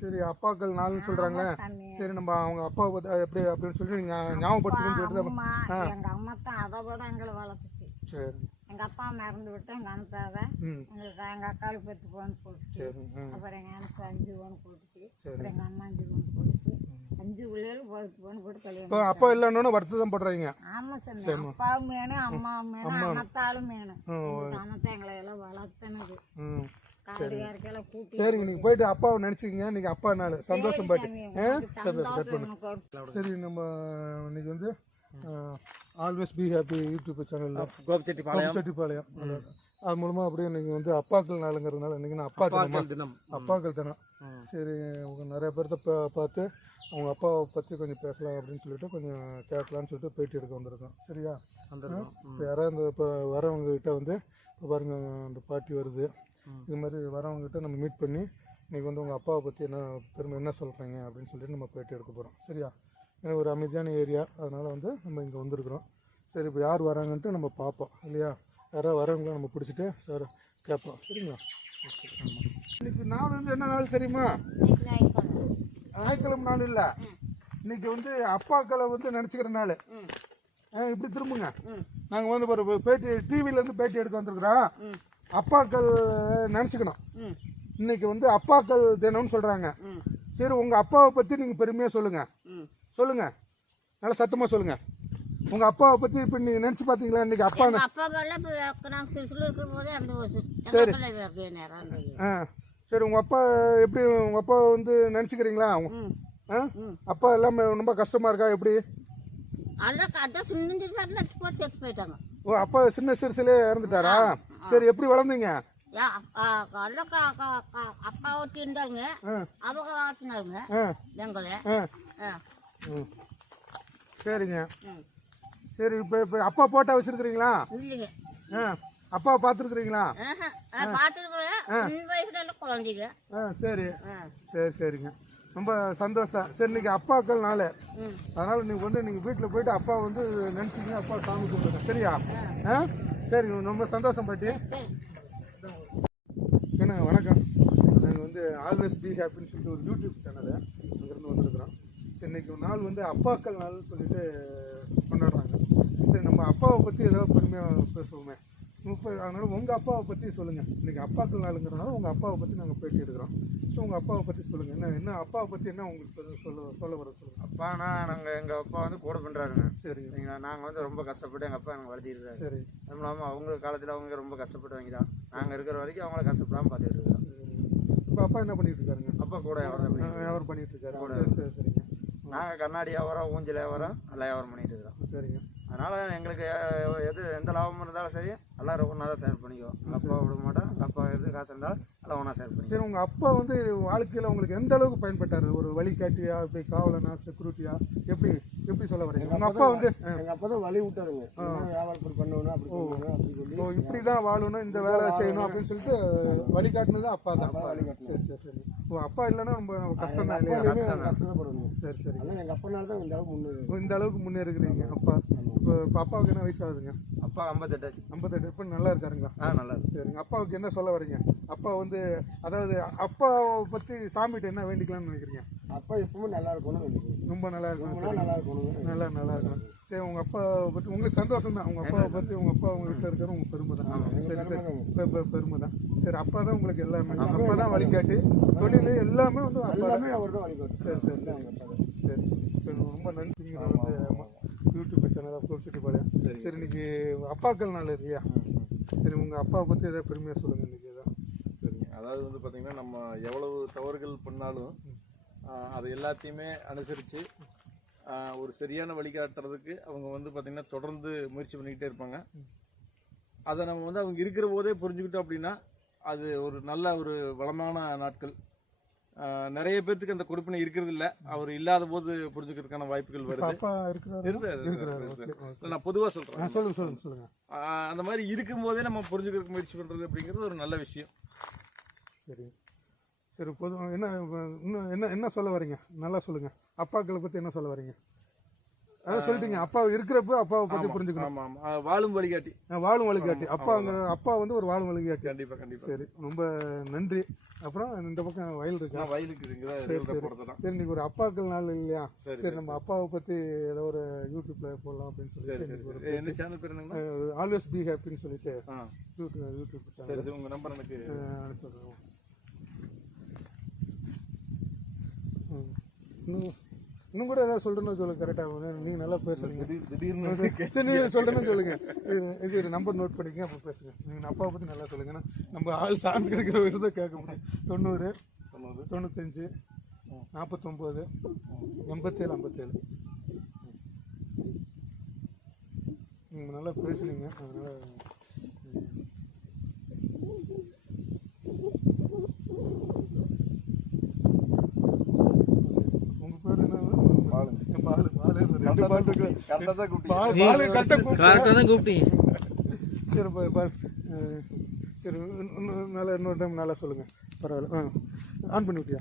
சரி அப்பாக்கள் நாள்னு சொல்றாங்க. சரி நம்ம அவங்க அப்பாவை பத்தி எப்படி அப்படின்னு சொல்லி நீங்க ஞாபகப்படுத்திக்கணும்னு சொல்லிட்டு எங்க அம்மா தான் அதை விட எங்களை வளர்த்துச்சு. சரி எங்க அப்பா மறந்து விட்டு எங்க அனுப்பாவை எங்களுக்கு எங்க அக்காவுக்கு 10 பவுன் போட்டுச்சு. அப்புறம் எங்க அனுப்ப 5 பவுன் போட்டுச்சு. அப்புறம் எங்க அம்மா 5 பவுன் போட்டுச்சு. 5 பிள்ளைகளும் 10 பவுன் போட்டு கல்யாணம். அப்பா இல்லைன்னு வருத்தம் போடுறீங்க. ஆமா சார், அப்பாவும் வேணும், அம்மாவும் வேணும், அண்ணத்தாலும் வேணும். அண்ணத்தான் எங்களை எல்லாம் வளர்த்தனது. சரிங்க, நீங்க போயிட்டு அப்பாவை நினைச்சுக்கீங்க. இன்னைக்கு அப்பா நாள் சந்தோஷம் பாட்டு. சரி நம்ம இன்னைக்கு வந்து ஆல்வேஸ் பி ஹாப்பி யூடியூப் சேனல்ல கோபிச்செட்டிப்பாளையம் அது மூலமா அப்படியே இன்னைக்கு வந்து அப்பாக்கள் நாளுங்கிறதுனால இன்னைக்கு அப்பாக்கள் தினம். சரி உங்க நிறைய பேர்த்த பார்த்து அவங்க அப்பாவை பற்றி கொஞ்சம் பேசலாம் அப்படின்னு சொல்லிட்டு கொஞ்சம் கேட்கலான்னு சொல்லிட்டு பேட்டி எடுக்க வந்திருக்கோம். சரியா? இப்போ யாராவது இந்த இப்போ வரவங்க கிட்ட வந்து இப்போ பாருங்க அந்த பாட்டி வருது. இது மாதிரி வரவங்ககிட்ட நம்ம மீட் பண்ணி இன்றைக்கி வந்து உங்கள் அப்பாவை பற்றி என்ன சொல்கிறீங்க அப்படின்னு சொல்லிட்டு நம்ம பேட்டி எடுக்க போகிறோம். சரியா? ஏன்னா ஒரு அமைதியான ஏரியா, அதனால் வந்து நம்ம இங்கே வந்திருக்கிறோம். சரி இப்போ யார் வராங்கன்ட்டு நம்ம பார்ப்போம் இல்லையா? யாராவது வரவங்கள நம்ம பிடிச்சிட்டு சார் கேட்போம். சரிங்களா? இன்னைக்கு நாள் வந்து என்ன நாள் தெரியுமா? ஞாயிற்றுக்கிழமை நாள் இல்லை, இன்னைக்கு வந்து அப்பாக்களை வந்து நினச்சிக்கிற நாள். இப்படி திரும்புங்க. நாங்கள் வந்து ஒரு பேட்டி டிவிலேருந்து பேட்டி எடுக்க வந்திருக்கிறோம். அப்பாக்கள் நினச்சிக்கணும். இன்னைக்கு வந்து அப்பாக்கள் தினம்னு சொல்கிறாங்க. சரி உங்கள் அப்பாவை பற்றி நீங்கள் பெருமையாக சொல்லுங்க, நல்லா சத்தமாக சொல்லுங்க. உங்கள் அப்பாவை பற்றி இப்போ நீங்கள் நினச்சி பார்த்தீங்களா? இன்னைக்கு அப்பா சரி சரி உங்கள் அப்பா எப்படி உங்கள் அப்பா வந்து நினச்சிக்கிறீங்களா? அப்பா எல்லாமே ரொம்ப கஷ்டமாக இருக்கா எப்படி? ஓ அப்பா சின்ன சிறுசுலே இறந்துட்டாரா? சரி எப்படி வளர்ந்தீங்க? அப்பா ஓட்டிருந்தாங்க, அவங்க ஆட்டினாங்க எங்களை. சரிங்க. சரி இப்ப அப்பா போட்டா வச்சிருக்கீங்களா? இல்லைங்க. அப்பா பாத்துருக்கீங்களா? குழந்தைங்க. சரி சரி சரிங்க, ரொம்ப சந்தோஷம். சரி இன்னைக்கு அப்பாக்கள் நாள், அதனால நீங்க வந்து நீங்க வீட்டுல போயிட்டு அப்பா வந்து நினைச்சீங்க அப்பா சாமி கும்பிடுங்க. சரியா? சரி ரொம்ப சந்தோஷம் பாட்டி. ஏன்னா வணக்கம், நாங்கள் வந்து ஆல்வேஸ் பி ஹாப்பின்னு சொல்லிட்டு ஒரு யூடியூப் சேனலு அங்கேருந்து வந்திருக்கிறோம். சரி இன்னைக்கு ஒரு நாள் வந்து அப்பாக்கள் நாள்னு சொல்லிட்டு கொண்டாடுறாங்க. சரி நம்ம அப்பாவை பற்றி ஏதாவது பெருமையாக பேசுவோமே. அதனால உங்கள் அப்பாவை பற்றி சொல்லுங்கள். இன்றைக்கி அப்பாக்கள் நாளுங்கிறதுனால உங்கள் அப்பாவை பற்றி நாங்கள் பேட்டி எடுக்கிறோம். ஸோ உங்கள் அப்பாவை பற்றி சொல்லுங்கள். என்ன அப்பாவை பற்றி என்ன உங்களுக்கு சொல்ல வர சொல்லுங்கள். அப்பானா எங்கள் அப்பா வந்து கூட பண்ணுறாருங்க. சரி நாங்கள் வந்து ரொம்ப கஷ்டப்பட்டு எங்கள் அப்பா எங்கள் வளர்த்திருக்காரு. சரி அதுவும் இல்லாமல் அவங்க காலத்தில் அவங்க ரொம்ப கஷ்டப்பட்டு வாங்கிதான் நாங்கள் இருக்கிற வரைக்கும் அவங்கள கஷ்டப்படாமல் பார்த்துட்டு இருக்கிறோம். இப்போ அப்பா என்ன பண்ணிட்டு இருக்காருங்க? அப்பா கூட வியாபாரம் பண்ணிட்டு இருக்காரு. கூட. சரி சரிங்க. நாங்கள் கண்ணாடி வியாபாரம், ஊஞ்சல் வியாபாரம், நல்லா வியாபாரம் பண்ணிட்டு இருக்கிறோம். சரிங்க. அதனால் எங்களுக்கு எந்த லாபம் இருந்தாலும் சரி எல்லோரும் ஒன்றா தான் ஷேர் பண்ணிக்குவோம். எங்கள் அப்பா விட மாட்டோம். எங்கள் அப்பா எது காசு இருந்தாலும் எல்லாம் ஒன்றா ஷேர் பண்ணிக்குவோம். சரி உங்கள் அப்பா வந்து வாழ்க்கையில் உங்களுக்கு எந்த அளவுக்கு பயன்பட்டார்? ஒரு வழிகாட்டியா, இப்படி காவலனா, செக்யூரிட்டியா, எப்படி சொல்ல வரீங்க? உங்கள் அப்பா வந்து எங்கள் அப்பா தான் வழி விட்டாருங்க. வியாபாரம் பண்ணணும் அப்படி சொல்லி இப்படி தான் வாழணும், இந்த வேலை செய்யணும் அப்படின்னு சொல்லிட்டு வழிகாட்டினது அப்பா தான். சரி சரி சரி. அப்பா இல்லைன்னா ரொம்ப கஷ்டம் தான் இல்லையா? கஷ்டப்படணும். சரி சரி. எங்கள் அப்பனால தான் இந்த அளவுக்கு முன்னேறுகிறீங்க. அப்பா இப்போ அப்பாவுக்கு என்ன வயசு ஆகுதுங்க? அப்பா 58. இப்போ நல்லா இருக்காருங்களா? நல்லா இருக்கு. சரிங்க. அப்பாவுக்கு என்ன சொல்ல வரீங்க? அப்பா வந்து அதாவது அப்பாவை பற்றி சாமிகிட்ட என்ன வேண்டிக்கலாம்னு நினைக்கிறீங்க? அப்பா எப்பவுமே நல்லா இருக்கணும். ரொம்ப நல்லா இருக்கணும். நல்லா இருக்கணும். நல்லா இருக்கணும். சரி உங்கள் அப்பாவை பற்றி உங்களுக்கு சந்தோஷம் தான். உங்கள் அப்பாவை பற்றி உங்கள் அப்பா உங்கள் வீட்டில் இருக்கிறது உங்கள் பெருமை தான். சரி சரி பெருமை தான். சரி அப்பா தான் உங்களுக்கு எல்லாமே, அப்பா தான் வழிகாட்டி, தொழில் எல்லாமே வந்து எல்லாமே அவர் தான் வழிகாட்டு. சரி சரி சரி சரி ரொம்ப நன்றிங்க. வந்து யூடியூப் சேனல் கோபிச்செட்டிப்பாளையம். சரி இன்னைக்கு அப்பாக்கள் நாள் இல்லையா? சரி உங்கள் அப்பாவை பற்றி எதாவது பெருமையாக சொல்லுங்கள் இன்னைக்கு. எதாவது சரிங்க. அதாவது வந்து பார்த்திங்கன்னா நம்ம எவ்வளவு தவறுகள் பண்ணாலும் அது எல்லாத்தையுமே அனுசரித்து ஒரு சரியான வழிகாட்டுறதுக்கு அவங்க வந்து பார்த்திங்கன்னா தொடர்ந்து முயற்சி பண்ணிக்கிட்டே இருப்பாங்க. அதை நம்ம வந்து அவங்க இருக்கிற போதே புரிஞ்சுக்கிட்டோம் அப்படின்னா அது ஒரு நல்ல ஒரு வளமான நாட்கள். நிறைய பேர்த்துக்கு அந்த கொடுப்பினை இருக்கிறது இல்லை. அவர் இல்லாத போது புரிஞ்சுக்கிறதுக்கான வாய்ப்புகள் வருது. நான் பொதுவாக சொல்றேன். சொல்லுங்க. அந்த மாதிரி இருக்கும் போதே நம்ம புரிஞ்சுக்கிறதுக்கு முயற்சி பண்றது அப்படிங்கிறது ஒரு நல்ல விஷயம். சரி சரி. பொதுவாக என்ன சொல்ல வரீங்க? நல்லா சொல்லுங்க. அப்பாக்களை பற்றி என்ன சொல்ல வரீங்க? அதான் சொல்லிட்டீங்க, அப்பா இருக்கிறப்ப அப்பாவை பத்தி புரிஞ்சுக்கணும். ஆமா ஆமா, வாழும் வழிகாட்டி. வாழும் வழிகாட்டி. அப்பா வந்து ஒரு வாழும் வழிகாட்டி. கண்டிப்பா கண்டிப்பா. சரி, ரொம்ப நன்றி. அப்புறம் இந்த பக்கம் வயல் இருக்கா? வயலுக்கு இருக்குதா? சரி, இன்னைக்கு ஒரு அப்பாக்கள் நாள் இல்லையா? சரி, நம்ம அப்பாவை பத்தி ஏதோ ஒரு யூடியூப்ல போடலாம் அப்படின்னு சொல்லிட்டு. என்ன சேனல் பேர் என்னங்க? ஆல்வேஸ் பி ஹாப்பின்னு சொல்லிட்டு யூடியூப் சேனல். சரி, உங்க நம்பர் எனக்கு அனுப்பிச்சுடுறேன். இன்னும் கூட ஏதாவது சொல்றேன்னு சொல்லுங்க. கரெக்டாக நீங்க நல்லா பேசுறீங்க. திடீர்னு சரி, நீங்க சொல்றேன்னு சொல்லுங்க. இது நம்பர் நோட் பண்ணிக்க, அப்புறம் பேசுங்க. நீங்க அப்பாவை பத்தி நல்லா சொல்லுங்க. ஏன்னா நம்ம ஆள் சான்ஸ் கிடைக்கிற விருதை கேட்க முடியும். 90 95 49 87 57. நீங்க நல்லா பேசுனீங்க, அதனால உங்க பேர் என்ன? இன்னொரு டைம் நல்லா சொல்லுங்க. பரவாயில்ல. ஆன் பண்ணி விட்டியா?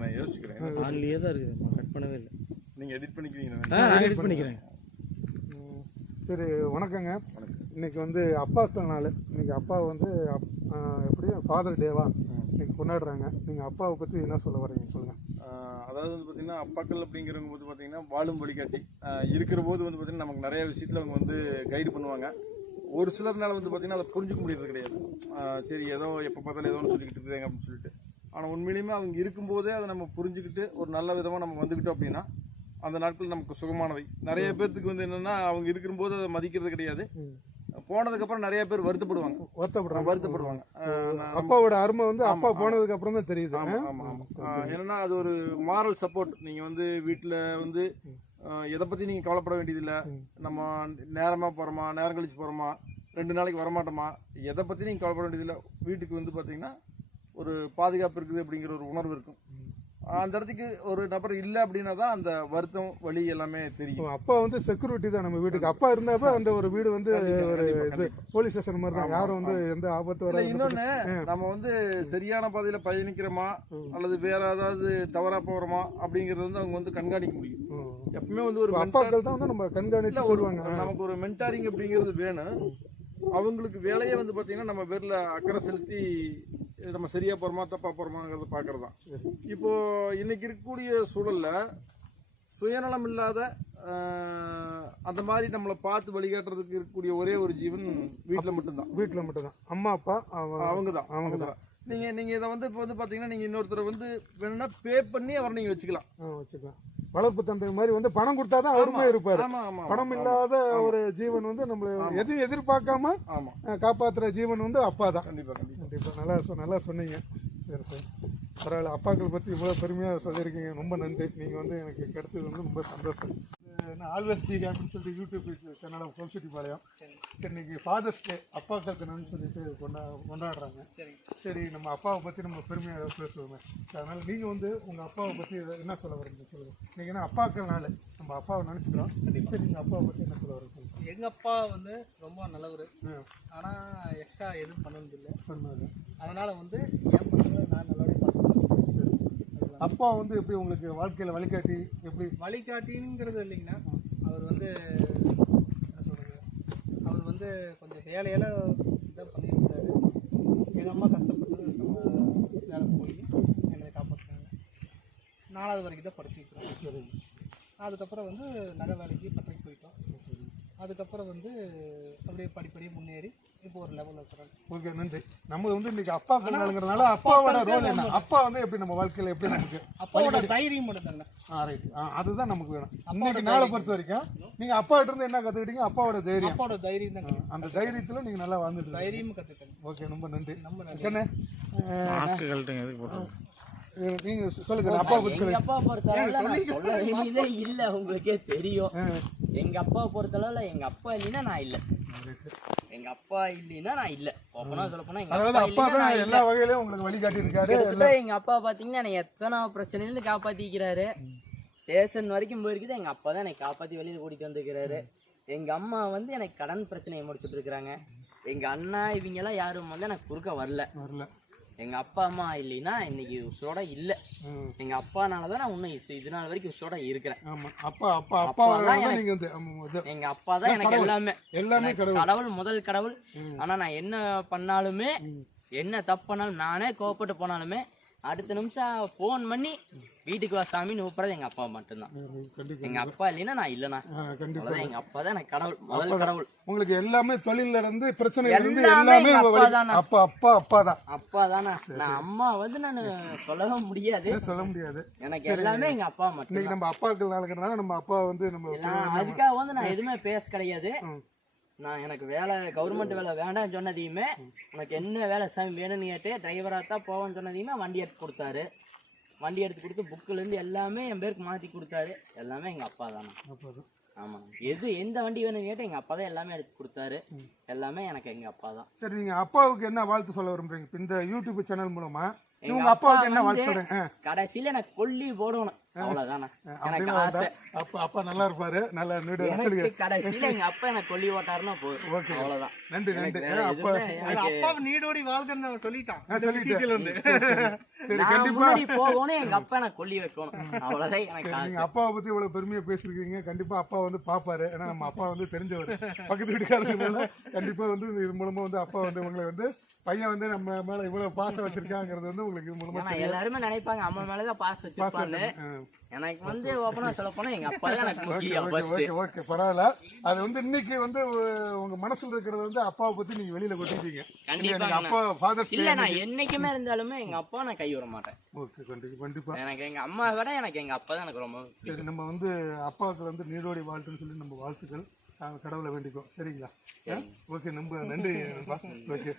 நான் யோசிக்கிறேன். ஆன்லயே தான் இருக்குது, கட் பண்ணவே இல்லை. நீங்க எடிட் பண்ணிக்கிறீங்க? நான் எடிட் பண்ணிக்கிறேன். சரி, வணக்கங்க. இன்னைக்கு வந்து அப்பாக்கள் நாள். இன்னைக்கு அப்பா வந்து எப்படி ஃபாதர் டேவா இன்னைக்கு கொண்டாடுறாங்க. நீங்க அப்பாவை பத்தி என்ன சொல்ல வரீங்க, சொல்லுங்க. அதாவது வந்து பார்த்தீங்கன்னா, அப்பாக்கள் அப்படிங்கிறவங்க வந்து பார்த்தீங்கன்னா வாழும் வழிகாட்டி. இருக்கிற போது வந்து பார்த்தீங்கன்னா நமக்கு நிறைய விஷயத்தில் அவங்க வந்து கைடு பண்ணுவாங்க. ஒரு சிலர்னால வந்து பார்த்தீங்கன்னா அதை புரிஞ்சுக்க முடியறது கிடையாது. சரி, ஏதோ எப்போ பார்த்தாலும் ஏதோ ஒன்று சொல்லிக்கிட்டு இருக்காங்க அப்படின்னு சொல்லிட்டு. ஆனால் உண்மையிலுமே அவங்க இருக்கும்போதே அதை நம்ம புரிஞ்சுக்கிட்டு ஒரு நல்ல விதமாக நம்ம வந்துக்கிட்டோம் அப்படின்னா அந்த நாட்கள் நமக்கு சுகமானவை. நிறைய பேர்த்துக்கு வந்து என்னன்னா, அவங்க இருக்கும்போது அதை மதிக்கிறது கிடையாது. போனதுக்கு அப்புறம் நிறைய பேர் வருத்தப்படுவாங்க. அப்பாவோட அருமை வந்து அப்பா போனதுக்கு அப்புறம் தான் தெரியுது. ஏன்னா அது ஒரு மாரல் சப்போர்ட். நீங்க வந்து வீட்டுல வந்து எதை பத்தி நீங்க கவலைப்பட வேண்டியதில்லை. நம்ம நேரமா போறோமா, நேரம் கழிச்சு போறோமா, 2 நாளைக்கு வரமாட்டோமா, எதை பத்தி நீங்க கவலைப்பட வேண்டியதில்லை. வீட்டுக்கு வந்து பாத்தீங்கன்னா ஒரு பாதுகாப்பு இருக்குது அப்படிங்கிற ஒரு உணர்வு இருக்கும். அந்த இடத்துக்கு ஒரு நபர் இல்லை அப்படின்னா தான் அந்த வருத்தம் வலி எல்லாமே தெரியும். அப்பா வந்து செக்யூரிட்டி தான் நம்ம வீட்டுக்கு. அப்பா இருந்தாப்ப அந்த ஒரு வீடு வந்து ஒரு போலீஸ் ஸ்டேஷன் மாதிரி தான். யாரும் வந்து எந்த ஆபத்து வர. இன்னொன்னு, நம்ம வந்து சரியான பாதையில பயணிக்கிறோமா அல்லது வேற ஏதாவது தவறா போறோமா அப்படிங்கறது வந்து அவங்க வந்து கண்காணிக்க முடியும். எப்பவுமே வந்து ஒரு அப்பாக்கள் தான் வந்து நம்ம கண்காணிச்சு சொல்லுவாங்க. நமக்கு ஒரு மென்டாரிங் அப்படிங்கிறது வேணும். அவங்களுக்கு வேலையே வந்து பாத்தீங்கன்னா நம்ம பேர்ல அக்கறை செலுத்தி நம்ம சரியா போறோமா தப்பா போறோமாங்கிறத பாக்குறதுதான். இப்போ இன்னைக்கு இருக்கக்கூடிய சூழல்ல சுயநலம் இல்லாத அந்த மாதிரி நம்மளை பார்த்து வழிகாட்டுறதுக்கு இருக்கக்கூடிய ஒரே ஒரு ஜீவன் வீட்டுல மட்டும்தான். அம்மா அப்பா அவங்கதான். நீங்க இதை வந்து இப்போ வந்து பாத்தீங்கன்னா, நீங்க இன்னொருத்தரை வந்து வேணும்னா பே பண்ணி அவரை நீங்க வச்சுக்கலாம். வளர்ப்பு தந்தை மாதிரி வந்து பணம் கொடுத்தாதான் அவருமே இருப்பாரு. பணம் இல்லாத ஒரு ஜீவன் வந்து நம்மள எதையும் எதிர்பார்க்காம காப்பாத்துற ஜீவன் வந்து அப்பா தான். கண்டிப்பா நல்லா சொன்னீங்க. பரவாயில்ல, அப்பாக்கள் பத்தி இவ்வளவு பெருமையா சொல்லியிருக்கீங்க. ரொம்ப நன்றி. நீங்க வந்து எனக்கு கிடைச்சது வந்து ரொம்ப சந்தோஷம். ஆல்வேஸ் பி ஹாப்பின்னு சொல்லிட்டு யூடியூப் சேனல் ஹவுஸ்டூர். சரி, இன்னைக்கு ஃபாதர்ஸ்டே, அப்பாக்கள் தினம்னு சொல்லிட்டு கொண்டாடுறாங்க. சரி, நம்ம அப்பாவை பற்றி நம்ம பெருமையாக பேசுவோமே. அதனால் நீங்கள் வந்து உங்கள் அப்பாவை பற்றி என்ன சொல்ல வரீங்க, சொல்லுங்கள். நீங்கள் என்ன அப்பாக்கள் நாள் நம்ம அப்பாவை நினச்சிக்கிறோம். சரி, நீங்கள் அப்பாவை பற்றி என்ன சொல்ல வரீங்க? எங்கள் அப்பா வந்து ரொம்ப நல்லவர். ஆனால் எக்ஸ்ட்ரா எதுவும் பண்ணதில்லை. அதனால் வந்து என் பசங்களை நான் நல்லபடியாக பார்த்துக்கிறேன். அப்பா வந்து எப்படி உங்களுக்கு வாழ்க்கையில் வழிகாட்டி? எப்படி வழிகாட்டிங்கிறது இல்லைங்கன்னா, அவர் வந்து என்ன சொல்கிறது, அவர் வந்து கொஞ்சம் வேலையெல்லாம் இதாக பண்ணியிருக்காரு. எங்கள் அம்மா கஷ்டப்பட்டு வேலை போய் என்னை காப்பாற்றுறாங்க. 4வது வரைக்கும் தான் படிச்சுக்கிறோம். சரி. அதுக்கப்புறம் வந்து நகை வேலைக்கு பட்டறைக்கு போயிட்டோம். அதுக்கப்புறம் வந்து அப்படியே படிப்படியாக முன்னேறி இப்போ ஒரு லெவலில் இருக்கிறாங்க. ஓகே, நன்றி. நம்ம வந்து இன்னைக்கு அப்பாங்கிறதுனால அப்பாவோட ரோல் என்ன? அப்பா வந்து எப்படி நம்ம வாழ்க்கையில் எப்படி நமக்கு அப்பாவோட தைரியம் மட்டும்தாங்க. ரைட், அதுதான் நமக்கு வேணும். இன்னைக்கு நாளை பொறுத்த வரைக்கும் நீங்கள் அப்பா கிட்ட இருந்து என்ன கற்றுக்கிட்டீங்க? அப்பாவோட தைரியம் தான். அந்த தைரியத்தில் நீங்கள் நல்லா வாழ்ந்துட்டு தைரியமும் கற்றுக்கிட்டேன். ஓகே, ரொம்ப நன்றி. நீங்க சொல்லுங்க. அப்பா பொறுத்தளவுல இல்ல, உங்களுக்கே தெரியும். எங்க அப்பா பொறுத்தளவுல எங்க அப்பா இல்லைன்னா நான் இல்ல. எங்க அப்பா இல்லைன்னா நான் இல்ல. சொல்ல போனா எல்லா வகையிலும் உங்களுக்கு வழிகாட்டி இருக்காரு. எங்க அப்பா பாத்தீங்கன்னா எனக்கு எத்தனை பிரச்சனையில இருந்து காப்பாத்திக்கிறாரு. ஸ்டேஷன் வரைக்கும் போயிருக்குது. எங்க அப்பா தான் என்னை காப்பாத்தி வெளியில கூட்டிட்டு வந்துக்கிறாரு. எங்க அம்மா வந்து எனக்கு கடன் பிரச்சனையை முடிச்சுட்டு இருக்கிறாங்க. எங்க அண்ணா இவங்க எல்லாம் யாரும் வந்து எனக்கு குறுக்க வரல. எங்க அப்பா அம்மா இல்லைன்னா இன்னைக்கு உசோட இல்ல. எங்க அப்பானாலதான் நான் இன்னும் இது நாள் வரைக்கும் உசோட இருக்கிறேன். எங்க அப்பா தான் எனக்கு எல்லாமே கடவுள், முதல் கடவுள். ஆனா நான் என்ன பண்ணாலுமே, என்ன தப்பு பண்ணாலும், நானே கோவப்பட்டு போனாலுமே அடுத்த நிமிஷம் போன் பண்ணி வீட்டுக்கு வா சாமின்னு கூப்பிடுறது எங்க அப்பா மட்டும்தான். எங்க அப்பா இல்லைன்னா நான் இல்லைண்ணா. எங்க அப்பா தான் எனக்கு கடவுள், முதல் கடவுள். உங்களுக்கு எல்லாமே தொழில இருந்து பிரச்சனை இருந்து எல்லாமே அப்பா தானா. நான் அம்மா வந்து நான் சொல்ல முடியாது. எனக்கு எல்லாமே எங்க அப்பா மட்டும். நம்ம அப்பாக்கள் நாளுக்குனால நம்ம அப்பா வந்து நம்ம அதுக்காக வந்து நான் எதுவுமே பேச கிடையாது. நான் எனக்கு வேலை, கவர்மெண்ட் வேலை வேண்டாம்னு சொன்னதையுமே, உனக்கு என்ன வேலை சாமி வேணும்னு கேட்டு டிரைவரா தான் போவேன்னு சொன்னதையுமே வண்டி எடுத்து கொடுத்தாரு. வண்டி எடுத்து கொடுத்து புக்குல இருந்து எல்லாமே என் பேருக்கு மாத்தி கொடுத்தாரு. எல்லாமே எங்க அப்பா தானே. ஆமா, எந்த வண்டி வேணும்னு கேட்டு எங்க அப்பா தான் எல்லாமே எடுத்து கொடுத்தாரு. எல்லாமே எனக்கு எங்க அப்பா தான். சரி, நீங்க அப்பாவுக்கு என்ன வாழ்த்து சொல்ல விரும்புறீங்க இந்த யூடியூப் சேனல் மூலமா? உங்க அப்பாவுக்கு என்ன வாழ்த்து சொல்றீங்க? கடைசியில எனக்கு கொல்லி போடணும், அவ்வளவுதானே எனக்கு ஆசை. அப்பா நல்லா இருப்பாரு, நல்ல கடைசியில எங்க அப்பா எனக்கு கொல்லி ஓட்டாருன்னா போதும், அவ்வளவுதான். நன்றி. அப்பா நீடோடி வாழ்க்கை சொல்லிட்டான். போகணும், எங்க அப்பா எனக்கு கொல்லி வைக்கணும், அவ்வளவுதான் எனக்கு. நீங்க அப்பாவை பத்தி இவ்வளவு பெருமையா பேசிருக்கீங்க. கண்டிப்பா அப்பா வந்து பாப்பாரு. ஏன்னா நம்ம அப்பா வந்து தெரிஞ்சவர், பக்கத்து வீட்டுக்காரங்க. கண்டிப்பா வந்து இது மூலமா வந்து அப்பா வந்து உங்களை வந்து பையன் வந்து நம்ம மேல இவ்வளவு பாசம் வச்சிருக்காங்கிறது வந்து உங்களுக்கு இது மூலமா எல்லாருமே நினைப்பாங்க அம்மா மேலதான் பாசம் வச்சிருப்பாங்க. எனக்கு வந்து ஓப்பனா சொல்ல போனா எங்க அப்பா தான் எனக்கு முக்கியம். ஓகே, பரவாயில்ல. அது வந்து இன்னைக்கு வந்து உங்க மனசுல இருக்கிறது வந்து அப்பாவை பத்தி நீங்க வெளியில கொட்டிட்டீங்க. கண்டிப்பா ஃபாதர்ஸ் இல்ல, நான் என்னைக்குமே இருந்தாலுமே எங்க அப்பா நான் கை விட மாட்டேன். ஓகே, கண்டிப்பா. எனக்கு எங்க அம்மா விட எனக்கு எங்க அப்பா தான் எனக்கு ரொம்ப. சரி, நம்ம வந்து அப்பாவுக்கு வந்து நீரோடி வாழ்த்துன்னு சொல்லி நம்ம வாழ்த்துக்கள் கடவுளை வேண்டிக்கோ. சரிங்களா? ஓகே, நம்ம நன்றி. ஓகே.